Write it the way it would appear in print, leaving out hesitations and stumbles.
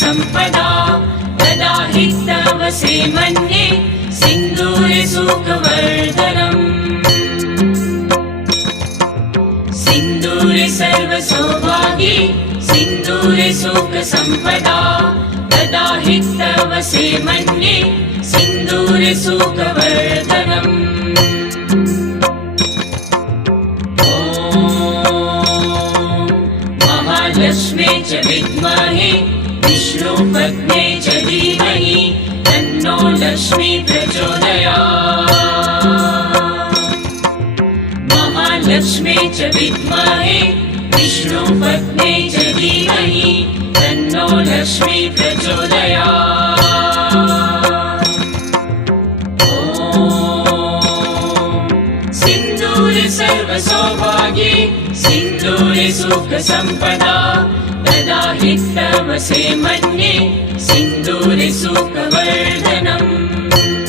सम्पदा तदा हि तव सेमन्ये सिन्दूरे सुखवर्धनम् सिन्दूरे सर्वसौभाग्ये सिन्दूरे सुखसम्पदा तदा हि तव सेमन्ये सिन्दूरे सुखवर्धनम् महालक्ष्मी च विद्महे विष्णुपत्न्यै च धीमहि तन्नो लक्ष्मी प्रचोदयात् महालक्ष्मी च विद्महे विष्णुपत्न्यै च धीमहि तन्नो लक्ष्मी प्रचोदयात् ॐ सिन्दूरे सर्वसौभाग्ये सिन्दूरे सुखसम्पदा तदा हि तव सेमन्ये